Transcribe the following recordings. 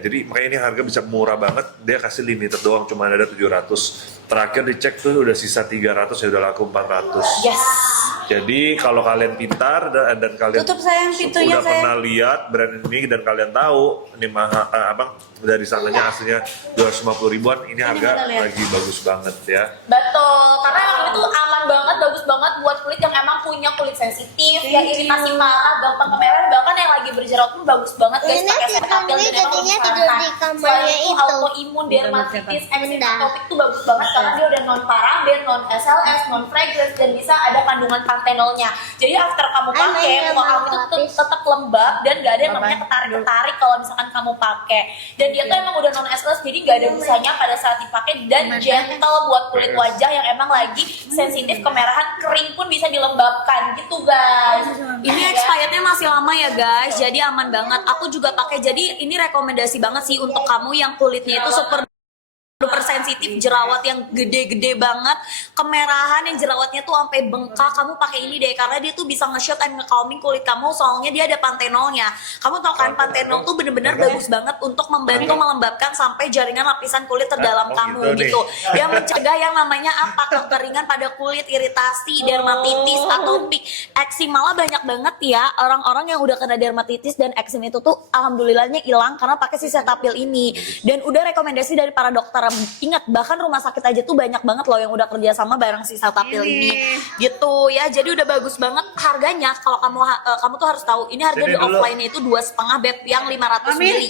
Jadi makanya ini harga bisa murah banget, dia kasih limited doang, cuma ada 700. Terakhir dicek tuh udah sisa 300, ya udah laku 400. Yes. Jadi kalau kalian pintar dan kalian Tutup sayang pintunya, udah pernah lihat brand ini dan kalian tahu ini mahal, abang dari sananya aslinya 250 ribuan, ini harga lagi bagus banget ya. Betul, karena emang ini tuh aman banget, bagus banget buat kulit yang emang punya kulit sensitif, yang iritasi parah, gampang kemerahan, bahkan yang lagi berjerawat pun bagus banget guys pakai Cetaphil dan emang disarankan. Selain itu autoimun, dermatitis, eczema atopik tuh bagus banget karena dia udah non paraben, non SLS, non fragrance dan bisa ada kandungan pantenolnya. Jadi after kamu pakai, muka kamu itu tetap lembab dan gak ada yang namanya ketarik-ketarik kalau misalkan kamu pakai. Dan dia tuh emang udah non SLS, jadi gak ada busanya pada saat dipakai dan gentle buat kulit wajah yang emang lagi sensitif kemerahan, kering pun bisa dilembabkan gitu guys. Ini expirednya masih lama ya guys, jadi aman banget. Aku juga pakai, jadi ini rekomendasi banget sih untuk kamu yang kulitnya itu super sensitif, jerawat yang gede-gede banget, kemerahan yang jerawatnya tuh sampai bengkak, kamu pakai ini deh karena dia tuh bisa nge-shot and nge-calming kulit kamu, soalnya dia ada pantenolnya. Kamu tau kan pantenol tuh bener-bener bagus banget untuk membantu melembabkan sampai jaringan lapisan kulit terdalam kamu gitu. Yang mencegah yang namanya apa? Kekeringan pada kulit, iritasi, dermatitis, atopik, eksim. Malah banyak banget ya orang-orang yang udah kena dermatitis dan eksim itu tuh alhamdulillahnya hilang karena pakai si Cetaphil ini. Dan udah rekomendasi dari para dokter. Ingat, bahkan rumah sakit aja tuh banyak banget loh yang udah kerja sama bareng si Cetaphil ini gitu ya. Jadi udah bagus banget harganya. Kalau kamu tuh harus tahu ini harga di offline-nya itu 2,5 beb yang 500 ml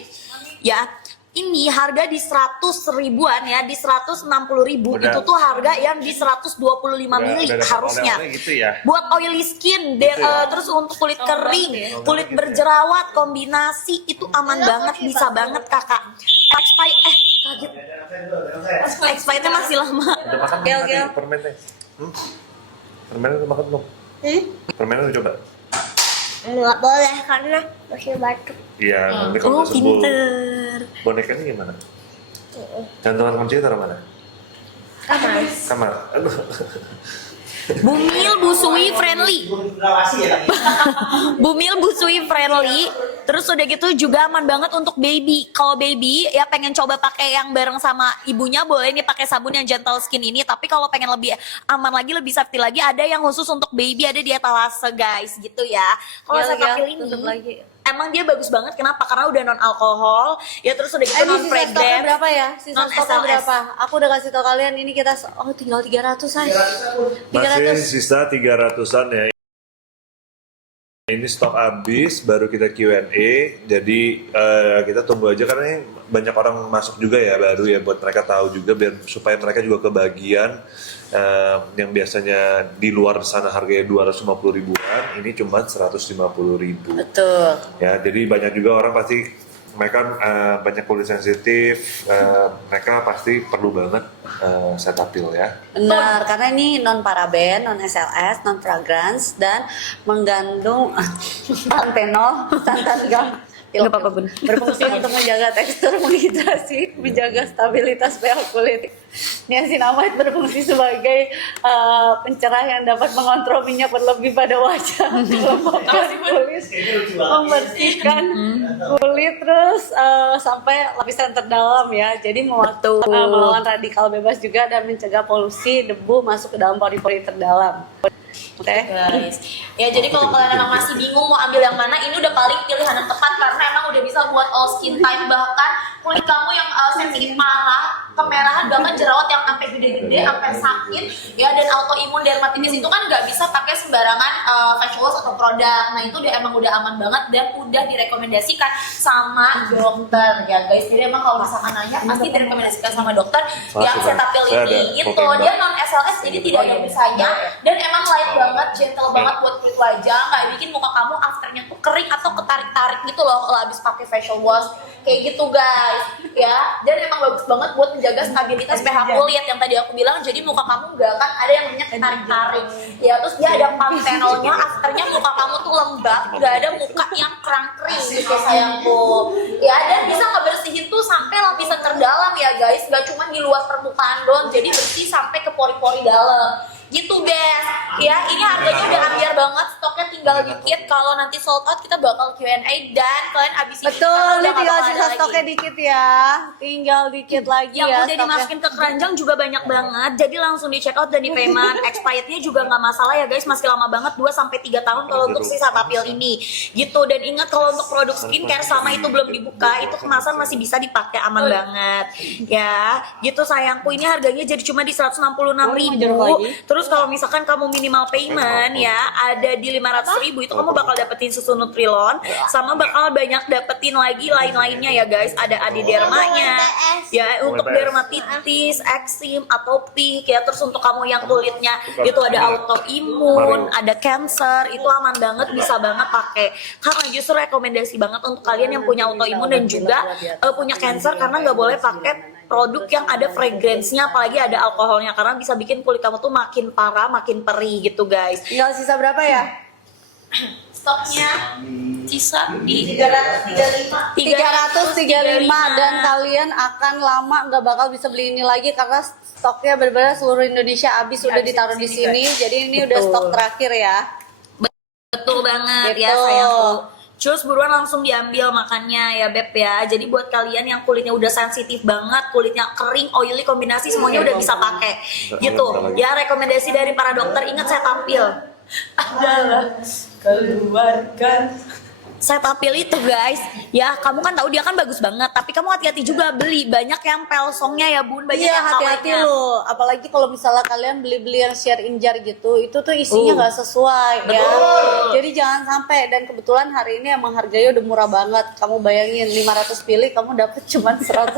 ya. Ini harga di 100 ribuan ya, di 160 ribu. Itu tuh harga yang di 125 mili harusnya gitu ya. buat oily skin terus untuk kulit kering, kulit berjerawat, kombinasi itu aman banget, bisa banget kakak. Kaget, expirednya masih lama. Udah makan belum permennya? Permennya udah makan belum? Permennya udah coba? Nggak boleh karena masih batuk. Iya, nanti kalau udah sembuh. Pinter. Bonekanya gimana? Gantungan kunci taruh mana? Kamar. Aduh. Bumil busui friendly. Bumil busui friendly. Terus udah gitu juga aman banget untuk baby. Kalau baby ya pengen coba pakai yang bareng sama ibunya, boleh nih pakai sabun yang gentle skin ini. Tapi kalau pengen lebih aman lagi, lebih safety lagi, ada yang khusus untuk baby, ada di etalase guys gitu ya. Kalau Cetaphil ini emang dia bagus banget. Kenapa? Karena udah non alkohol ya, terus udah gitu non fragrance. Berapa ya? Sisa stoknya berapa? Aku udah kasih tau kalian, ini kita tinggal 300 aja. Masih sisa 300-an ya. Ini stok habis, baru kita Q&A. Jadi kita tunggu aja karena ini banyak orang masuk juga ya baru ya, buat mereka tahu juga biar supaya mereka juga kebagian. Yang biasanya di luar sana harganya 250 ribuan, ini cuma 150 ribu. Betul. Ya, jadi banyak juga orang pasti mereka banyak kulit sensitif, mereka pasti perlu banget Cetaphil ya. Benar, karena ini non paraben, non SLS, non fragrance dan mengandung pantenol, santan Nggak apa-apa bun. berfungsi untuk menjaga tekstur, menghidrasi, menjaga stabilitas pH kulit. Niacinamide berfungsi sebagai pencerah yang dapat mengontrol minyak berlebih pada wajah, melembabkan kulit, membersihkan kulit, terus sampai lapisan terdalam ya. Jadi melawan radikal bebas juga dan mencegah polusi debu masuk ke dalam pori-pori terdalam. Oke guys, ya jadi kalau kalian emang masih bingung mau ambil yang mana, ini udah paling pilihan yang tepat karena emang udah bisa buat all skin type, bahkan kulit kamu yang sensitif parah, kemerahan, bahkan jerawat yang sampai gede-gede, sampai sakit ya, dan autoimun dermatitis itu kan nggak bisa pakai sembarangan facial wash atau produk. Nah itu emang udah aman banget dan udah direkomendasikan sama dokter ya guys. Jadi emang kalau misalkan nanya pasti direkomendasikan sama dokter yang Cetaphil ini gitu. Dia non SLS jadi tidak ada bisanya dan emang light banget, gentle banget buat kulit wajah, nggak bikin muka kamu afternya tuh kering atau ketarik-tarik gitu loh kalau habis pakai facial wash kayak gitu guys ya. Dan emang bagus banget buat menjaga stabilitas pH kulit yang tadi aku bilang, jadi muka kamu nggak akan ada yang namanya ketarik-tarik ya. Terus dia ada pantenolnya, afternya muka kamu tuh lembab, nggak ada muka yang kerang-kering gitu sayangku ya. Dan bisa ngebersihin tuh sampai lapisan terdalam ya guys, nggak cuma di luar permukaan doang, jadi bersih sampai ke pori-pori dalam gitu guys ya. Ini harganya udah ambiar banget, stoknya tinggal tinggal dikit. Kalau nanti sold out kita bakal Q&A dan kalian abis ini Betul, udah ini nggak tinggal bakal sisa ada stoknya lagi. dikit ya. Tinggal dikit lagi Yang ya udah stoknya. dimasukin ke keranjang juga banyak banget. Jadi langsung di check out dan di payment. Expirednya juga nggak masalah ya guys, masih lama banget 2-3 tahun kalau untuk si Cetaphil ini. Gitu. Dan ingat kalau untuk produk skincare sama itu belum dibuka, itu kemasan masih bisa dipakai aman banget. Ya, gitu sayangku, ini harganya jadi cuma di 166.000. Terus kalau misalkan kamu minimal payment ya ada di 500.000, itu kamu bakal dapetin susu Nutrilon sama bakal banyak dapetin lagi lain-lainnya ya guys. Ada adidermanya ya untuk dermatitis, eksim, atopik ya. Terus untuk kamu yang kulitnya itu ada autoimun, ada cancer, itu aman banget, bisa banget pakai. Karena justru rekomendasi banget untuk kalian yang punya autoimun dan juga punya cancer, karena nggak boleh pakai produk yang ada fragrance-nya apalagi ada alkoholnya, karena bisa bikin kulit kamu tuh makin parah, makin perih gitu guys. Tinggal sisa berapa ya? Stoknya sisa di 335 dan kalian akan lama nggak bakal bisa beli ini lagi karena stoknya benar-benar seluruh Indonesia habis, udah ditaruh di sini. Jadi ini udah stok terakhir ya. Betul banget Gitu. ya sayangku. Cus buruan langsung diambil makannya ya Beb ya. Jadi buat kalian yang kulitnya udah sensitif banget, kulitnya kering, oily, kombinasi semuanya udah bisa pakai. Gitu. Ya rekomendasi dari para dokter, ingat Cetaphil adalah keluarkan. Cetaphil itu guys, ya kamu kan tahu dia kan bagus banget, tapi kamu hati-hati juga beli, banyak yang pelsongnya ya bun, banyak Iya, yang hati-hati kalengnya. loh. Apalagi kalau misalnya kalian beli-beli yang share in jar gitu, itu tuh isinya nggak sesuai ya. Jadi jangan sampai. Dan kebetulan hari ini emang harganya udah murah banget. Kamu bayangin 500 pilih, kamu dapet cuma 150.000.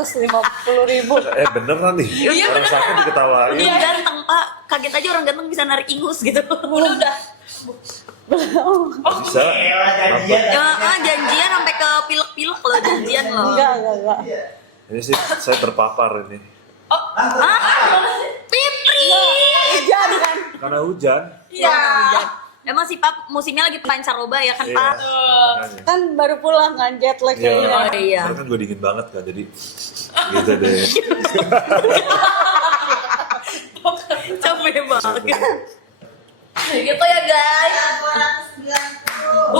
Bener nanti. Iya, Orang bener. sakit diketawain. Dia ganteng pak, kaget aja orang ganteng bisa narik ingus gitu. Udah. Bisa. Apa? Janjian sampai ke pilek-pilek loh, janjian loh. Enggak. Ini sih saya terpapar ini. Pipri. Hujan kan? Karena hujan. Iya. Emang sih Pak musimnya lagi pancaroba ya kan Iya. Pak? Makanya. Kan baru pulang kan, jet lag Iya. kayaknya. Oh, iya. Karena kan gue dingin banget kan, jadi gitu deh. Capek banget. gitu ya guys. 290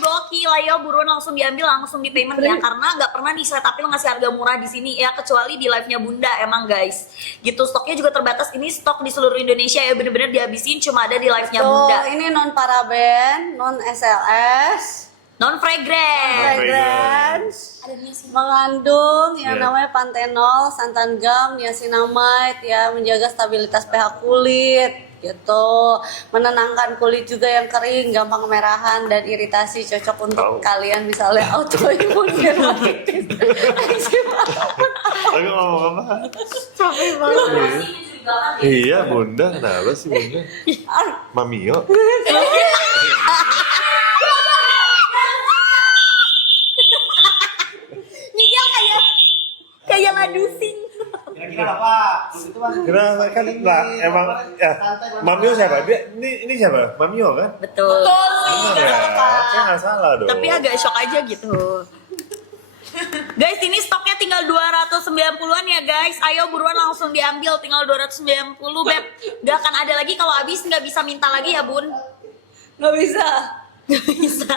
gokil, ayo buruan langsung diambil, langsung di payment ya, karena nggak pernah nih Cetaphil ngasih harga murah di sini ya, kecuali di live-nya Bunda emang guys. Gitu, stoknya juga terbatas, ini stok di seluruh Indonesia ya, bener-bener dihabisin, cuma ada di live-nya Bunda. Tuh, ini non paraben, non SLS, Non fragrance. fragrance, mengandung yang Iya. namanya pantenol, santan gum, niacinamide ya, menjaga stabilitas pH kulit gitu, menenangkan kulit juga yang kering, gampang kemerahan dan iritasi, cocok untuk kalian misalnya autoimun, dermatitis, eczema. Aku ngomong apa? Capek banget. Iya bunda, kenapa sih bunda? Mamio? Dia kayak ladusing. Kira-kira apa? Itu Mas. Kenapa kan lah emang ya Mamio siapa? Ini siapa? Mamio kan? Betul. Benar ya? Saya nggak salah dong. Tapi agak shock aja gitu. Guys, ini stoknya tinggal 290-an ya guys. Ayo buruan langsung diambil, tinggal 290 Beb. Gak akan ada lagi, kalau habis nggak bisa minta lagi ya bun. Nggak bisa. Nggak bisa.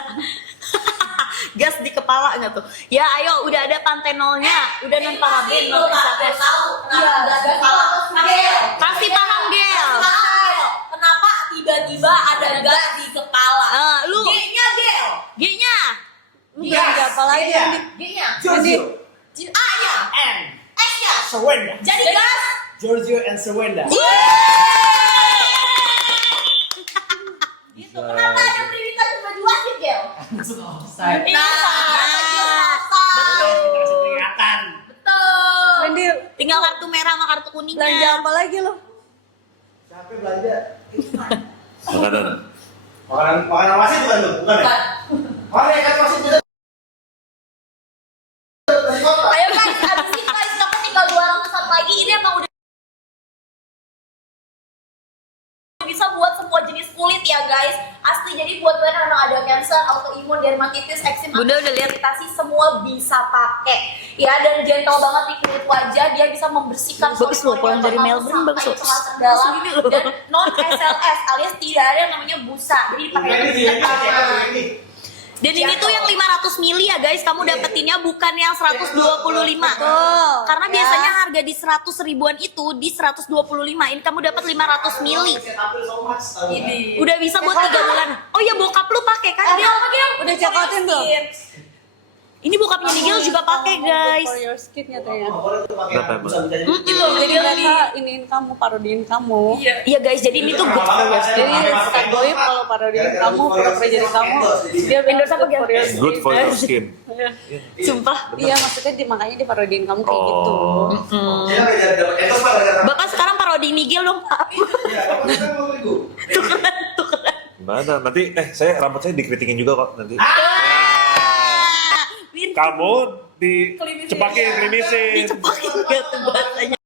Gas di kepala nggak tuh? Ya ayo, udah ada pantenolnya, udah non paraben, non SLS. Kasih paham Gel. Kenapa tiba-tiba ada gas di kepala? Lu G-nya Gel. G-nya. Lu belanja apa lagi? Iya. G-nya. Giorgio A-nya. and S-nya. Sewenda. Jadi gas. Giorgio and Sewenda. Gitu. Kenapa ada primitif baju wasit Gel? Masuk offside. Nah, Kita kasih peringatan. betul. Wendy, Tinggal kartu merah sama kartu belanja kuningnya. apa lagi lo? Capek belanja. Makanan. Makanan wasit bukan lu? Bukan ya? Oh ya kan wasit itu. Ayo guys, abis ini guys, stoknya tinggal 200 lagi. Ini emang udah bisa buat semua jenis kulit ya guys. Asli, jadi buat kalian yang memang ada cancer, autoimun, dermatitis, eksema, Bunda udah lihat. iritasi, semua bisa pakai. Ya, dan gentle banget di kulit wajah, dia bisa membersihkan Bagus loh, pulang dari pori-pori Melbourne, sampai bagus loh. kecemasan dalam Segini loh. dan non SLS alias tidak ada yang namanya busa. Jadi dipakai Ini aman. ini. Dan ini tuh yang 500 mili ya guys, kamu dapetinnya bukan yang 125. Betul. Karena Ya. biasanya harga di 100 ribuan itu di 125. Ini kamu dapat 500 mili. Ini. Udah bisa buat 3 bulan. Oh ya bokap lu pakai kan? Dia Udah check outin belum? ini bokapnya Nigel juga pakai guys. For your skin katanya. Kenapa emang? Gitu. Jadi mereka iniin kamu, parodiin kamu. Iya guys, jadi ini tuh good for your skin. Jadi Starboy kalau parodiin kamu, pura-pura jadi kamu, dia bilang Endorse apa, Gel? good for your skin. Good for your skin. Sumpah. Iya, maksudnya makanya diparodiin kamu kayak Oh. gitu. Bapak sekarang parodi Nigel dong, Pak. Tukeran. Gimana? Nanti saya rambut saya dikritikin juga kok nanti. Win, Kamu dicepakin, klimisin. dicepakin gak tuh bahasanya.